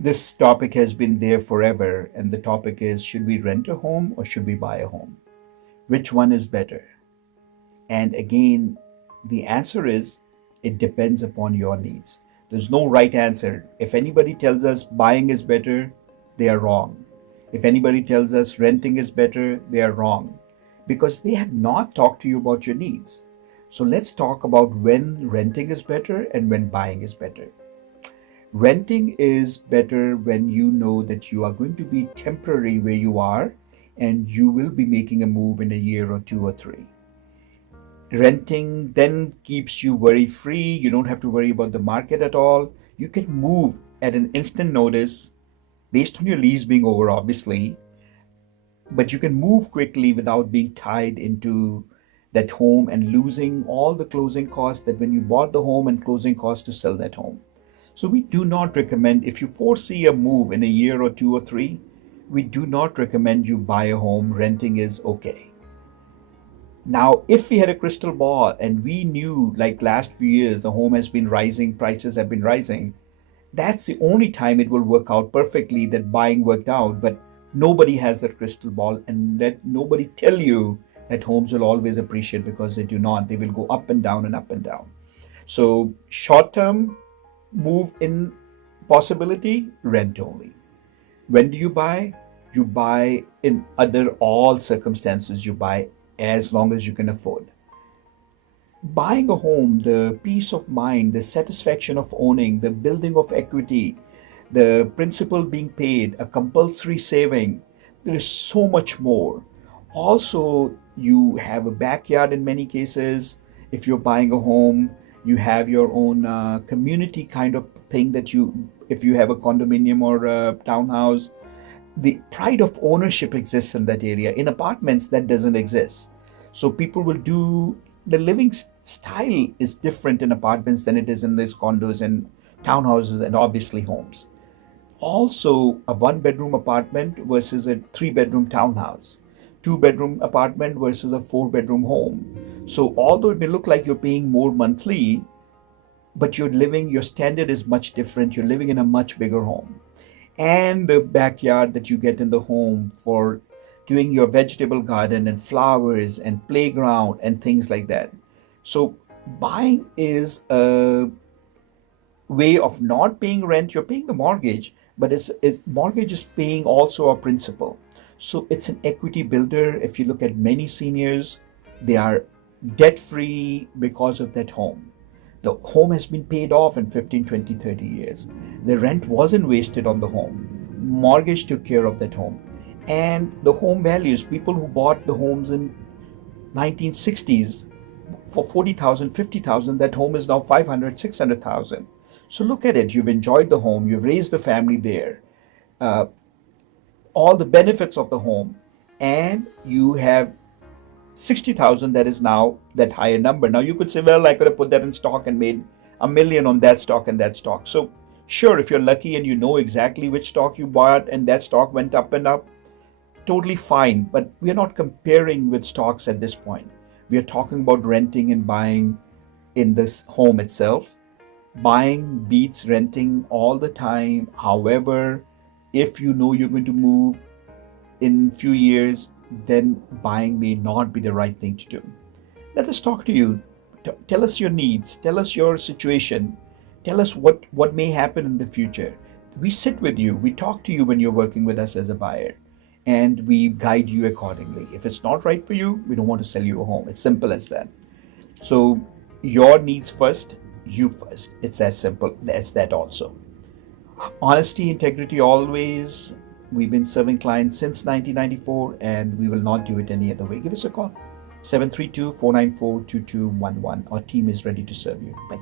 This topic has been there forever, and the topic is, should we rent a home or should we buy a home? Which one is better? And again, the answer is, it depends upon your needs. There's no right answer. If anybody tells us buying is better, they are wrong. If anybody tells us renting is better, they are wrong, because they have not talked to you about your needs. So let's talk about when renting is better and when buying is better. Renting is better when you know that you are going to be temporary where you are and you will be making a move in a year or two or three. Renting then keeps you worry free. You don't have to worry about the market at all. You can move at an instant notice based on your lease being over, obviously, but you can move quickly without being tied into that home and losing all the closing costs that when you bought the home and closing costs to sell that home. So we do not recommend, if you foresee a move in a year or two or three, we do not recommend you buy a home. Renting is okay. Now, if we had a crystal ball and we knew, like last few years, the home has been rising, prices have been rising, that's the only time it will work out perfectly, that buying worked out. But nobody has that crystal ball, and let nobody tell you that homes will always appreciate, because they do not. They will go up and down and up and down. So short term move in possibility, rent only. When do you buy? You buy in other all circumstances. You buy as long as you can afford. Buying a home, the peace of mind, the satisfaction of owning, the building of equity, the principal being paid, a compulsory saving, there is so much more. Also, you have a backyard in many cases. If you're buying a home, you have your own community kind of thing that if you have a condominium or a townhouse, the pride of ownership exists in that area. In apartments, that doesn't exist. So people will the living style is different in apartments than it is in these condos and townhouses and obviously homes. Also, a one-bedroom apartment versus a three-bedroom townhouse, two-bedroom apartment versus a four-bedroom home. So although it may look like you're paying more monthly, but your standard is much different. You're living in a much bigger home. And the backyard that you get in the home for doing your vegetable garden and flowers and playground and things like that. So buying is a way of not paying rent. You're paying the mortgage, but mortgage is paying also a principal. So it's an equity builder. If you look at many seniors, they are debt free because of that home. The home has been paid off in 15, 20, 30 years. The rent wasn't wasted on the home. Mortgage took care of that home. And the home values, people who bought the homes in 1960s for 40,000, 50,000, that home is now 500, 600,000. So look at it. You've enjoyed the home. You've raised the family there. All the benefits of the home. And you have 60,000, that is now that higher number. Now you could say, well, I could have put that in stock and made $1 million on that stock and that stock. So sure, if you're lucky and you know exactly which stock you bought and that stock went up and up, totally fine. But we're not comparing with stocks at this point. We are talking about renting and buying in this home itself. Buying beats renting all the time. However, if you know you're going to move in few years, then buying may not be the right thing to do. Let us talk to you. Tell us your needs. Tell us your situation. Tell us what may happen in the future. We sit with you. We talk to you when you're working with us as a buyer, and we guide you accordingly. If it's not right for you, we don't want to sell you a home. It's simple as that. So your needs first, you first. It's as simple as that also. Honesty, integrity always. We've been serving clients since 1994, and we will not do it any other way. Give us a call, 732-494-2211. Our team is ready to serve you. Bye.